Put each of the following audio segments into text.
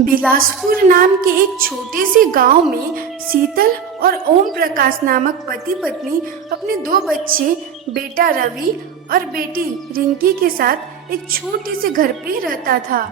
बिलासपुर नाम के एक छोटे से गांव में शीतल और ओम प्रकाश नामक पति पत्नी अपने 2 बच्चे बेटा रवि और बेटी रिंकी के साथ एक छोटे से घर पे रहता था।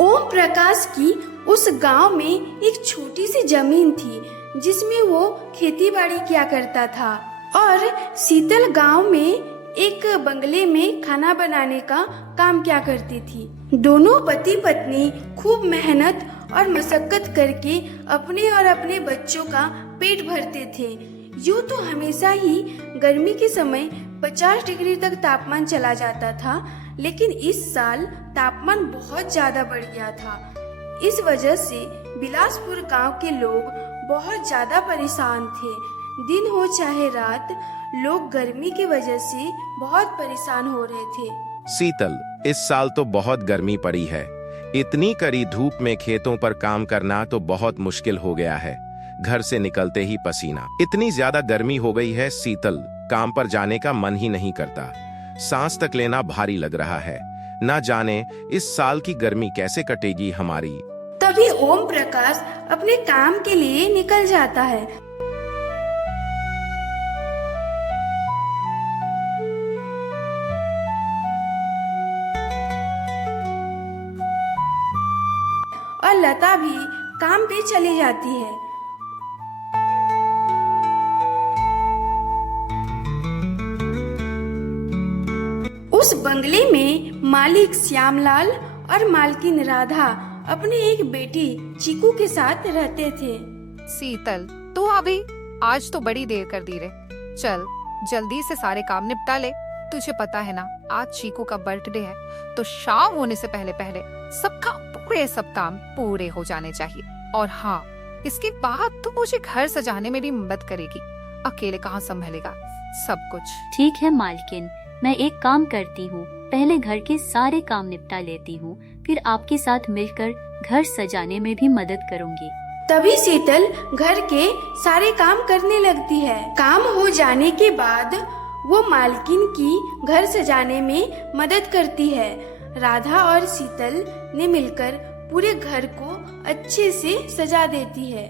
ओम प्रकाश की उस गांव में एक छोटी सी जमीन थी जिसमें वो खेती बाड़ी किया करता था और शीतल गांव में एक बंगले में खाना बनाने का काम किया करती थी। दोनों पति पत्नी खूब मेहनत और मशक्कत करके अपने और अपने बच्चों का पेट भरते थे। यूँ तो हमेशा ही गर्मी के समय 50 डिग्री तक तापमान चला जाता था, लेकिन इस साल तापमान बहुत ज्यादा बढ़ गया था। इस वजह से बिलासपुर गांव के लोग बहुत ज्यादा परेशान थे। दिन हो चाहे रात, लोग गर्मी की वजह से बहुत परेशान हो रहे थे। शीतल, इस साल तो बहुत गर्मी पड़ी है। इतनी कड़ी धूप में खेतों पर काम करना तो बहुत मुश्किल हो गया है। घर से निकलते ही पसीना। इतनी ज्यादा गर्मी हो गई है शीतल, काम पर जाने का मन ही नहीं करता। सांस तक लेना भारी लग रहा है। ना जाने इस साल की गर्मी कैसे कटेगी हमारी। तभी ओम प्रकाश अपने काम के लिए निकल जाता है। और लता भी काम पे चली जाती है। उस बंगले में मालिक श्यामलाल और मालकिन राधा अपने एक बेटी चीकू के साथ रहते थे। शीतल, तू अभी आज तो बड़ी देर कर दी रे। चल जल्दी से सारे काम निपटा ले। तुझे पता है ना, आज चीकू का बर्थडे है, तो शाम होने से पहले पहले सब काम पूरे हो जाने चाहिए। और हाँ, इसके बाद तू मुझे घर सजाने में भी मदद करेगी। अकेले कहाँ संभलेगा सब कुछ। ठीक है मालकिन, मैं एक काम करती हूँ, पहले घर के सारे काम निपटा लेती हूँ, फिर आपके साथ मिलकर घर सजाने में भी मदद करूँगी। तभी शीतल घर के सारे काम करने लगती है। काम हो जाने के बाद वो मालकिन की घर सजाने में मदद करती है। राधा और शीतल ने मिलकर पूरे घर को अच्छे से सजा देती है।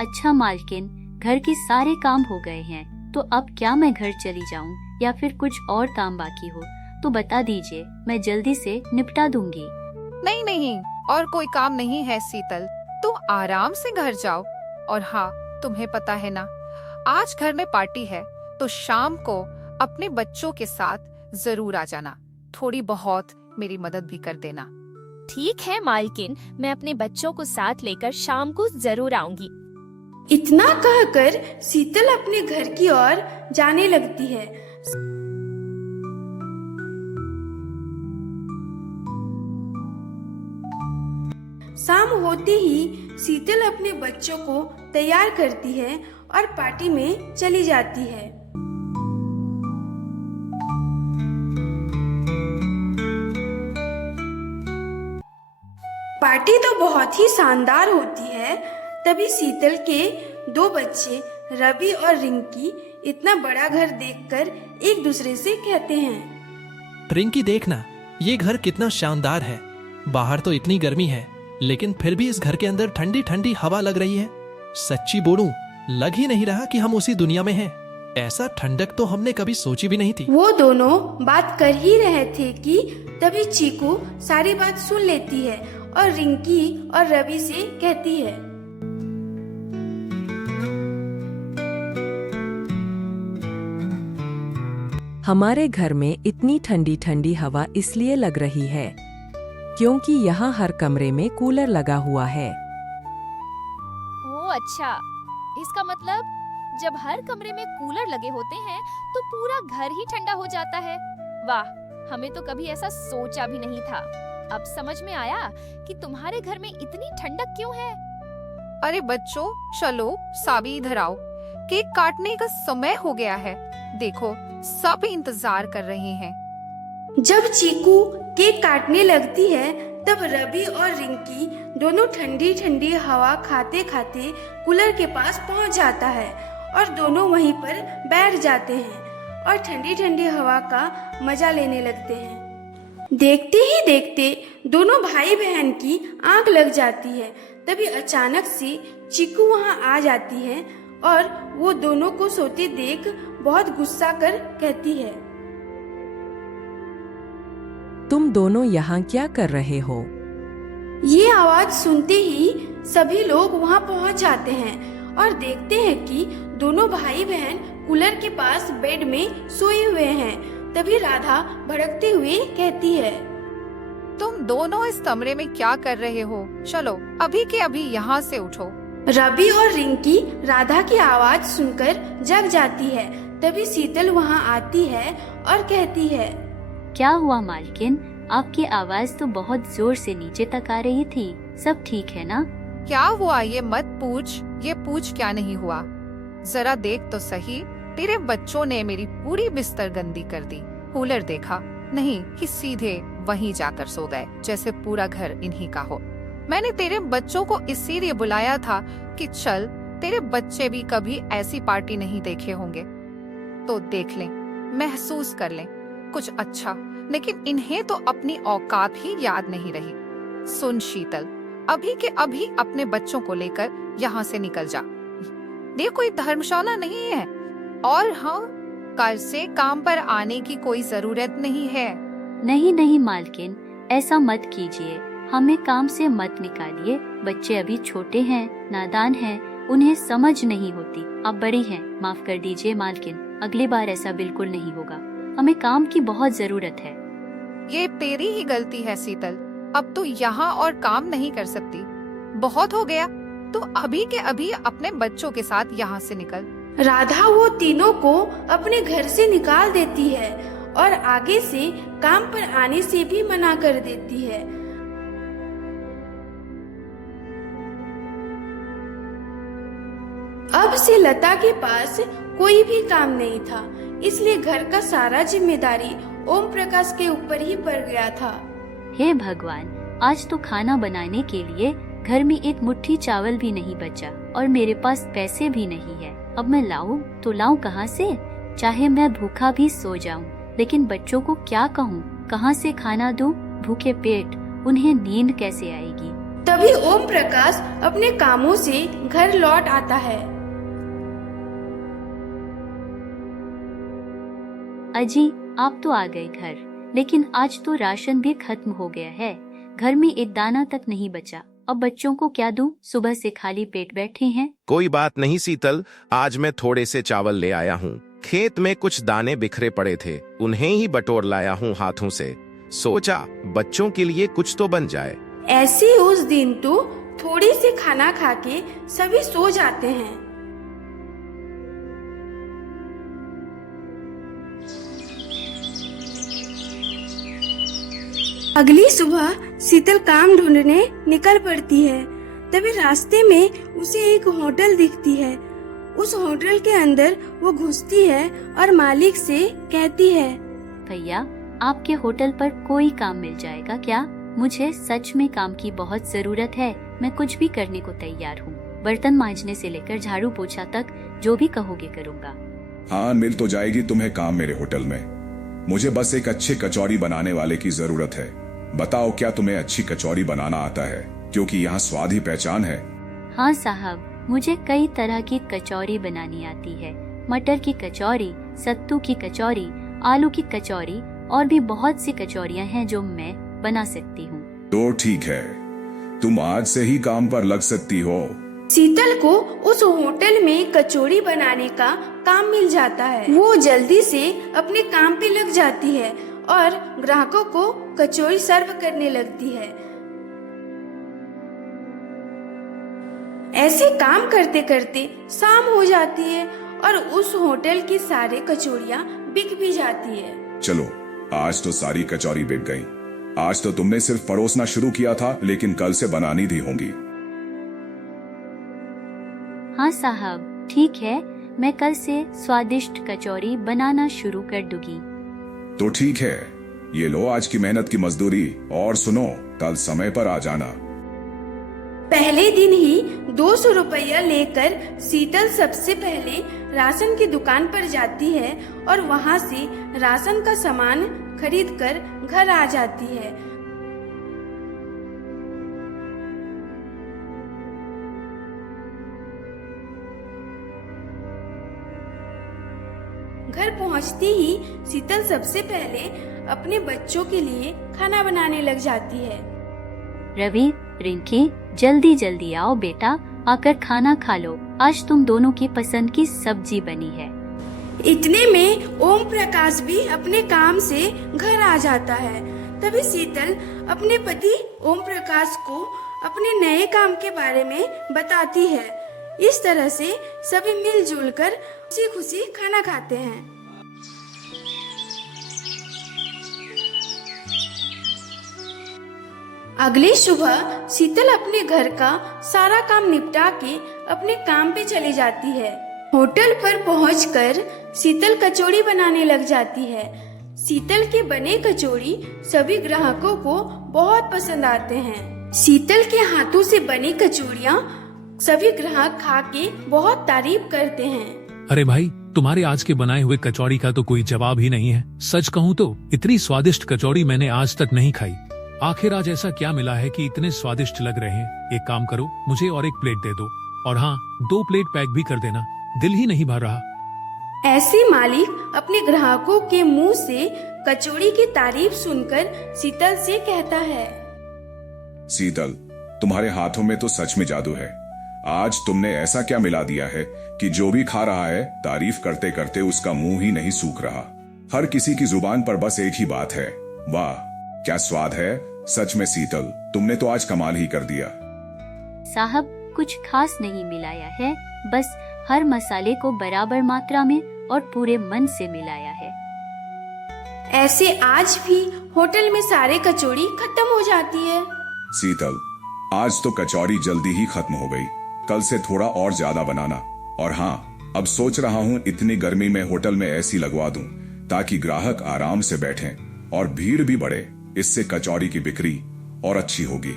अच्छा मालकिन, घर के सारे काम हो गए हैं, तो अब क्या मैं घर चली जाऊं या फिर कुछ और काम बाकी हो तो बता दीजिए, मैं जल्दी से निपटा दूंगी। नहीं नहीं, और कोई काम नहीं है शीतल, तू आराम से घर जाओ। और हाँ, तुम्हें पता है ना, आज घर में पार्टी है, तो शाम को अपने बच्चों के साथ जरूर आ जाना। थोड़ी बहुत मेरी मदद भी कर देना। ठीक है मालकिन, मैं अपने बच्चों को साथ लेकर शाम को जरूर आऊंगी। इतना कहकर शीतल अपने घर की ओर जाने लगती है। शाम होते ही शीतल अपने बच्चों को तैयार करती है और पार्टी में चली जाती है। पार्टी तो बहुत ही शानदार होती है। तभी शीतल के 2 बच्चे रवि और रिंकी इतना बड़ा घर देखकर एक दूसरे से कहते हैं, रिंकी देखना, ये घर कितना शानदार है। बाहर तो इतनी गर्मी है, लेकिन फिर भी इस घर के अंदर ठंडी ठंडी हवा लग रही है। सच्ची बोलूं, लग ही नहीं रहा कि हम उसी दुनिया में हैं। ऐसा ठंडक तो हमने कभी सोची भी नहीं थी। वो दोनों बात कर ही रहे थे कि तभी चीकू सारी बात सुन लेती है और रिंकी और रवि से कहती है, हमारे घर में इतनी ठंडी ठंडी हवा इसलिए लग रही है क्योंकि यहाँ हर कमरे में कूलर लगा हुआ है। ओह अच्छा, इसका मतलब जब हर कमरे में कूलर लगे होते हैं तो पूरा घर ही ठंडा हो जाता है। वाह, हमें तो कभी ऐसा सोचा भी नहीं था। अब समझ में आया कि तुम्हारे घर में इतनी ठंडक क्यों है। अरे बच्चों, चलो साबी इधर आओ, केक काटने का समय हो गया है। देखो, सब इंतजार कर रहे हैं। जब चीकू केक काटने लगती है तब रवि और रिंकी दोनों ठंडी ठंडी हवा खाते खाते कूलर के पास पहुंच जाता है और दोनों वहीं पर बैठ जाते हैं और ठंडी ठंडी हवा का मजा लेने लगते हैं। देखते ही देखते दोनों भाई बहन की आंख लग जाती है। तभी अचानक से चीकू वहां आ जाती है और वो दोनों को सोते देख बहुत गुस्सा कर कहती है, तुम दोनों यहाँ क्या कर रहे हो? ये आवाज सुनते ही सभी लोग वहां पहुंच जाते हैं और देखते हैं कि दोनों भाई बहन कूलर के पास बेड में सोए हुए हैं। तभी राधा भड़कते हुए कहती है, तुम दोनों इस कमरे में क्या कर रहे हो? चलो अभी के अभी यहाँ से उठो। रवि और रिंकी राधा की आवाज सुनकर जग जाती है। तभी शीतल वहां आती है और कहती है, क्या हुआ मालकिन? आपकी आवाज तो बहुत जोर से नीचे तक आ रही थी। सब ठीक है ना? क्या हुआ ये मत पूछ, ये पूछ क्या नहीं हुआ। जरा देख तो सही, तेरे बच्चों ने मेरी पूरी बिस्तर गंदी कर दी। कूलर देखा नहीं कि सीधे वहीं जाकर सो गए जैसे पूरा घर इन्हीं का हो। मैंने तेरे बच्चों को इसीलिए बुलाया था कि चल तेरे बच्चे भी कभी ऐसी पार्टी नहीं देखे होंगे तो देख लें, महसूस कर लें कुछ अच्छा। लेकिन इन्हें तो अपनी औकात ही याद नहीं रही। सुन शीतल, अभी के अभी अपने बच्चों को लेकर यहाँ से निकल जा। ये कोई धर्मशाला नहीं है और हाँ, कल से काम पर आने की कोई जरूरत नहीं है। नहीं नहीं मालकिन, ऐसा मत कीजिए। हमें काम से मत निकालिए। बच्चे अभी छोटे हैं, नादान हैं, उन्हें समझ नहीं होती। आप बड़ी हैं, माफ कर दीजिए मालकिन। अगली बार ऐसा बिल्कुल नहीं होगा। हमें काम की बहुत जरूरत है। ये तेरी ही गलती है शीतल। अब तू यहाँ और काम नहीं कर सकती। बहुत हो गया। तू अभी के अभी अपने बच्चों के साथ यहाँ से निकल। राधा वो तीनों को अपने घर से निकाल देती है और आगे से काम पर आने से भी मना कर देती है। अब से लता के पास कोई भी काम नहीं था, इसलिए घर का सारा जिम्मेदारी ओम प्रकाश के ऊपर ही पड़ गया था। हे भगवान, आज तो खाना बनाने के लिए घर में एक मुट्ठी चावल भी नहीं बचा और मेरे पास पैसे भी नहीं है। अब मैं लाऊं तो लाऊं कहाँ से? चाहे मैं भूखा भी सो जाऊं, लेकिन बच्चों को क्या कहूँ? कहाँ से खाना दूं? भूखे पेट उन्हें नींद कैसे आएगी? तभी ओम प्रकाश अपने कामों से घर लौट आता है। अजी, आप तो आ गए घर, लेकिन आज तो राशन भी खत्म हो गया है। घर में एक दाना तक नहीं बचा। अब बच्चों को क्या दूं? सुबह से खाली पेट बैठे हैं। कोई बात नहीं शीतल, आज मैं थोड़े से चावल ले आया हूँ। खेत में कुछ दाने बिखरे पड़े थे, उन्हें ही बटोर लाया हूँ हाथों से। सोचा बच्चों के लिए कुछ तो बन जाए। ऐसे उस दिन तो थोड़ी सी खाना खा के सभी सो जाते हैं। अगली सुबह शीतल काम ढूंढने निकल पड़ती है। तभी रास्ते में उसे एक होटल दिखती है। उस होटल के अंदर वो घुसती है और मालिक से कहती है, भैया, आपके होटल पर कोई काम मिल जाएगा क्या? मुझे सच में काम की बहुत जरूरत है। मैं कुछ भी करने को तैयार हूँ। बर्तन मांजने से लेकर झाड़ू पोछा तक जो भी कहोगे करूँगा। हाँ, मिल तो जाएगी तुम्हें काम मेरे होटल में। मुझे बस एक अच्छी कचौरी बनाने वाले की जरूरत है। बताओ, क्या तुम्हें अच्छी कचौरी बनाना आता है? क्योंकि यहाँ स्वाद ही पहचान है। हाँ साहब, मुझे कई तरह की कचौरी बनानी आती है। मटर की कचौरी, सत्तू की कचौरी, आलू की कचौरी और भी बहुत सी कचौरियाँ हैं जो मैं बना सकती हूँ। तो ठीक है, तुम आज से ही काम पर लग सकती हो। शीतल को उस होटल में कचौड़ी बनाने का काम मिल जाता है। वो जल्दी से अपने काम पे लग जाती है और ग्राहकों को कचौड़ी सर्व करने लगती है। ऐसे काम करते करते शाम हो जाती है और उस होटल की सारे कचौड़ियाँ बिक भी जाती है। चलो, आज तो सारी कचौरी बिक गई। आज तो तुमने सिर्फ परोसना शुरू किया था, लेकिन कल से बनानी भी होंगी। हाँ साहब, ठीक है, मैं कल से स्वादिष्ट कचौरी बनाना शुरू कर दूंगी। तो ठीक है, ये लो आज की मेहनत की मजदूरी। और सुनो, कल समय पर आ जाना। पहले दिन ही 200 रुपया लेकर शीतल सबसे पहले राशन की दुकान पर जाती है और वहां से राशन का सामान खरीदकर घर आ जाती है। घर पहुंचती ही शीतल सबसे पहले अपने बच्चों के लिए खाना बनाने लग जाती है। रवि, रिंकी, जल्दी जल्दी आओ बेटा, आकर खाना खा लो। आज तुम दोनों की पसंद की सब्जी बनी है। इतने में ओम प्रकाश भी अपने काम से घर आ जाता है। तभी शीतल अपने पति ओम प्रकाश को अपने नए काम के बारे में बताती है। इस तरह से सभी मिलजुल कर खुशी खुशी खाना खाते हैं। अगली सुबह शीतल अपने घर का सारा काम निपटा के अपने काम पे चली जाती है। होटल पर पहुंचकर शीतल कचौड़ी बनाने लग जाती है। शीतल के बने कचौड़ी सभी ग्राहकों को बहुत पसंद आते हैं। शीतल के हाथों से बनी कचौड़ियाँ सभी ग्राहक खा के बहुत तारीफ करते हैं। अरे भाई, तुम्हारे आज के बनाए हुए कचौड़ी का तो कोई जवाब ही नहीं है। सच कहूँ तो इतनी स्वादिष्ट कचौड़ी मैंने आज तक नहीं खाई। आखिर आज ऐसा क्या मिला है कि इतने स्वादिष्ट लग रहे हैं? एक काम करो, मुझे और एक प्लेट दे दो, और हाँ, 2 प्लेट पैक भी कर देना, दिल ही नहीं भर रहा। ऐसे मालिक अपने ग्राहकों के मुंह से कचौड़ी की तारीफ सुनकर शीतल से कहता है, शीतल, तुम्हारे हाथों में तो सच में जादू है। आज तुमने ऐसा क्या मिला दिया है कि जो भी खा रहा है तारीफ करते करते उसका मुंह ही नहीं सूख रहा। हर किसी की जुबान पर बस एक ही बात है, वाह क्या स्वाद है। सच में शीतल, तुमने तो आज कमाल ही कर दिया। साहब, कुछ खास नहीं मिलाया है, बस हर मसाले को बराबर मात्रा में और पूरे मन से मिलाया है। ऐसे आज भी होटल में सारे कचौड़ी खत्म हो जाती है। शीतल, आज तो कचौड़ी जल्दी ही खत्म हो गई। कल से थोड़ा और ज्यादा बनाना। और हाँ, अब सोच रहा हूँ इतनी गर्मी में होटल में एसी लगवा दूं ताकि ग्राहक आराम से बैठें और भीड़ भी बढ़े। इससे कचौड़ी की बिक्री और अच्छी होगी।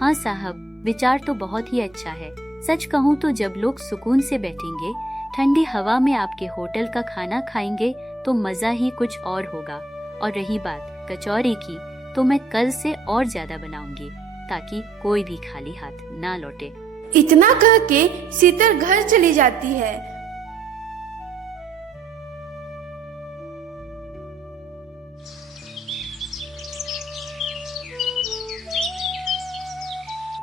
हाँ साहब, विचार तो बहुत ही अच्छा है। सच कहूँ तो जब लोग सुकून से बैठेंगे, ठंडी हवा में आपके होटल का खाना खाएंगे तो मजा ही कुछ और होगा। और रही बात कचौड़ी की, तो मैं कल से और ज्यादा बनाऊंगी ताकि कोई भी खाली हाथ ना लौटे। इतना कह के शीतल घर चली जाती है।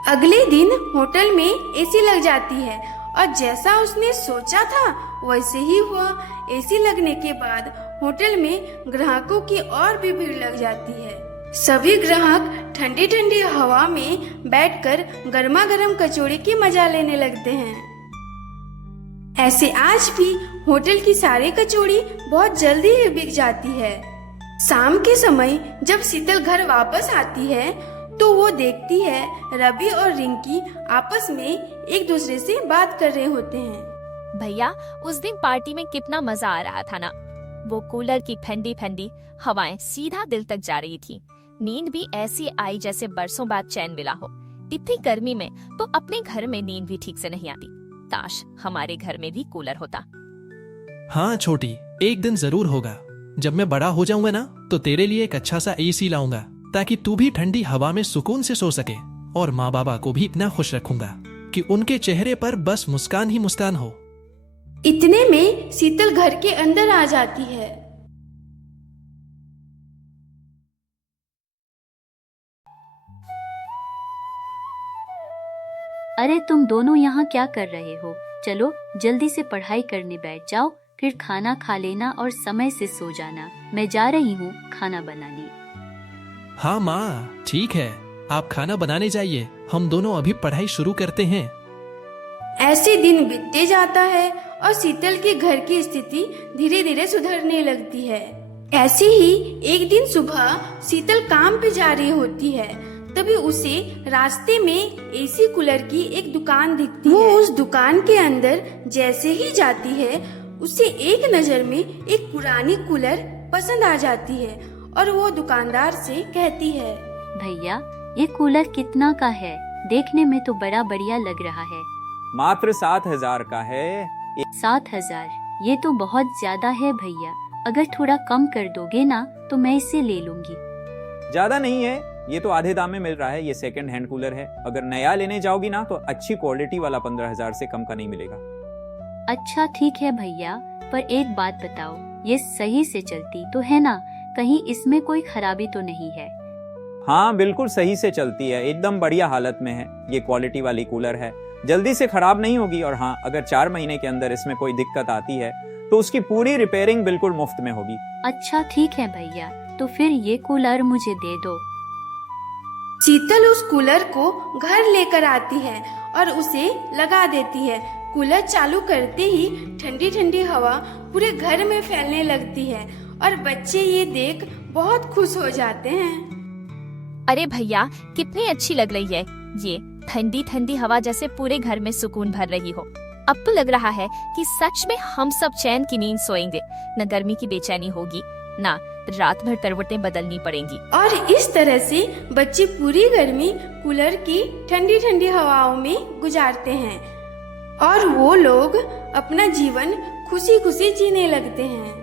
अगले दिन होटल में एसी लग जाती है और जैसा उसने सोचा था वैसे ही हुआ। एसी लगने के बाद होटल में ग्राहकों की और भी भीड़ लग जाती है। सभी ग्राहक ठंडी ठंडी हवा में बैठकर गर्मा गर्म कचौड़ी की मजा लेने लगते हैं। ऐसे आज भी होटल की सारी कचौड़ी बहुत जल्दी ही बिक जाती है। शाम के समय जब शीतल घर वापस आती है तो वो देखती है रवि और रिंकी आपस में एक दूसरे से बात कर रहे होते हैं। भैया, उस दिन पार्टी में कितना मजा आ रहा था ना। वो कूलर की ठंडी ठंडी हवाएं सीधा दिल तक जा रही थी। नींद भी ऐसी आई जैसे बरसों बाद चैन मिला हो। इतनी गर्मी में तो अपने घर में नींद भी ठीक से नहीं आती। काश हमारे घर में भी कूलर होता। हाँ छोटी, एक दिन जरूर होगा। जब मैं बड़ा हो जाऊंगा ना, तो तेरे लिए एक अच्छा सा एसी लाऊंगा ताकि तू भी ठंडी हवा में सुकून से सो सके। और माँ बाबा को भी इतना खुश रखूंगा कि उनके चेहरे पर बस मुस्कान ही मुस्कान हो। इतने में शीतल घर के अंदर आ जाती है। अरे तुम दोनों यहाँ क्या कर रहे हो? चलो जल्दी से पढ़ाई करने बैठ जाओ, फिर खाना खा लेना और समय से सो जाना। मैं जा रही हूँ खाना बनाने। हाँ माँ, ठीक है, आप खाना बनाने जाइए, हम दोनों अभी पढ़ाई शुरू करते हैं। ऐसे दिन बीतते जाता है और शीतल के घर की स्थिति धीरे धीरे सुधरने लगती है। ऐसे ही एक दिन सुबह शीतल काम पे जा रही होती है, तभी उसे रास्ते में एसी कूलर की एक दुकान दिखती है। वो उस दुकान के अंदर जैसे ही जाती है, उसे एक नजर में एक पुरानी कूलर पसंद आ जाती है और वो दुकानदार से कहती है, भैया ये कूलर कितना का है? देखने में तो बड़ा बढ़िया लग रहा है। मात्र 7,000 का है। 7,000? ये तो बहुत ज्यादा है भैया, अगर थोड़ा कम कर दोगे ना तो मैं इसे ले लूंगी। ज्यादा नहीं है, ये तो आधे दाम में मिल रहा है। ये सेकंड हैंड कूलर है, अगर नया लेने जाओगी ना तो अच्छी क्वालिटी वाला 15,000 से कम का नहीं मिलेगा। अच्छा ठीक है भैया, पर एक बात बताओ, ये सही से चलती तो है ना? कहीं इसमें कोई खराबी तो नहीं है? हाँ बिल्कुल सही से चलती है, एकदम बढ़िया हालत में है। ये क्वालिटी वाली कूलर है, जल्दी से खराब नहीं होगी। और हाँ, अगर 4 महीने के अंदर इसमें कोई दिक्कत आती है तो उसकी पूरी रिपेयरिंग बिल्कुल मुफ्त में होगी। अच्छा ठीक है भैया, तो फिर ये कूलर मुझे दे दो। शीतल उस कूलर को घर लेकर आती है और उसे लगा देती है। कूलर चालू करते ही ठंडी ठंडी हवा पूरे घर में फैलने लगती है और बच्चे ये देख बहुत खुश हो जाते हैं। अरे भैया, कितनी अच्छी लग रही है ये ठंडी ठंडी हवा, जैसे पूरे घर में सुकून भर रही हो। अब तो लग रहा है कि सच में हम सब चैन की नींद सोएंगे, न गर्मी की बेचैनी होगी, ना रात भर करवटें बदलनी पड़ेंगी। और इस तरह से बच्चे पूरी गर्मी कूलर की ठंडी ठंडी हवाओं में गुजारते हैं और वो लोग अपना जीवन खुशी खुशी जीने लगते हैं।